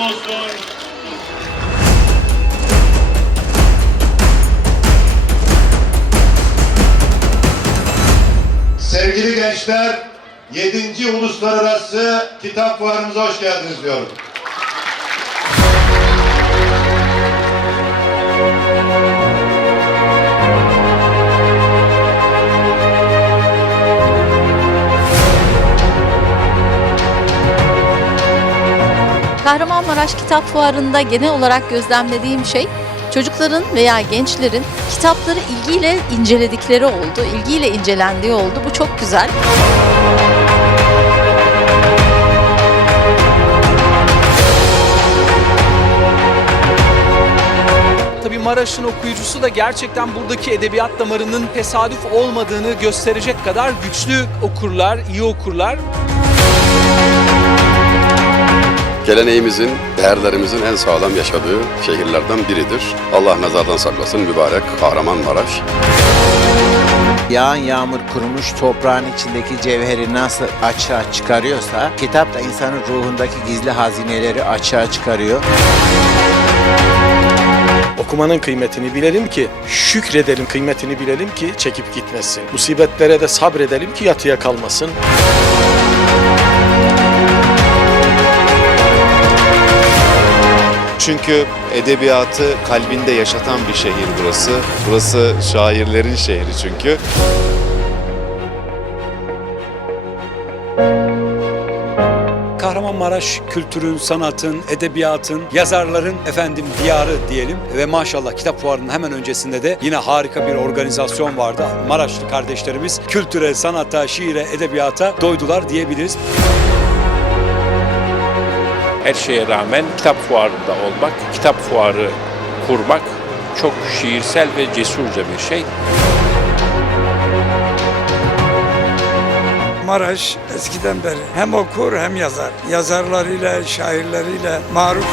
olsun. Sevgili gençler, 7. Uluslararası Kitap Fuarımıza hoş geldiniz diyorum. Kahramanmaraş Kitap Fuarı'nda genel olarak gözlemlediğim şey çocukların veya gençlerin kitapları ilgiyle inceledikleri oldu, ilgiyle incelendiği oldu. Bu çok güzel. Tabii Maraş'ın okuyucusu da gerçekten buradaki edebiyat damarının tesadüf olmadığını gösterecek kadar güçlü okurlar, iyi okurlar. Geleneğimizin, değerlerimizin en sağlam yaşadığı şehirlerden biridir. Allah nazardan saklasın mübarek Kahramanmaraş. Yağan yağmur kurumuş toprağın içindeki cevheri nasıl açığa çıkarıyorsa kitap da insanın ruhundaki gizli hazineleri açığa çıkarıyor. Okumanın kıymetini bilelim ki, şükredelim kıymetini bilelim ki çekip gitmesin. Musibetlere de sabredelim ki yatıya kalmasın. Çünkü edebiyatı kalbinde yaşatan bir şehir burası. Burası şairlerin şehri çünkü. Kahramanmaraş kültürün, sanatın, edebiyatın, yazarların efendim diyarı diyelim ve maşallah kitap fuarının hemen öncesinde de yine harika bir organizasyon vardı. Maraşlı kardeşlerimiz kültüre, sanata, şiire, edebiyata doydular diyebiliriz. Her şeye rağmen kitap fuarında olmak, kitap fuarı kurmak çok şiirsel ve cesurca bir şey. Maraş eskiden beri hem okur hem yazar. Yazarlarıyla, şairleriyle maruf.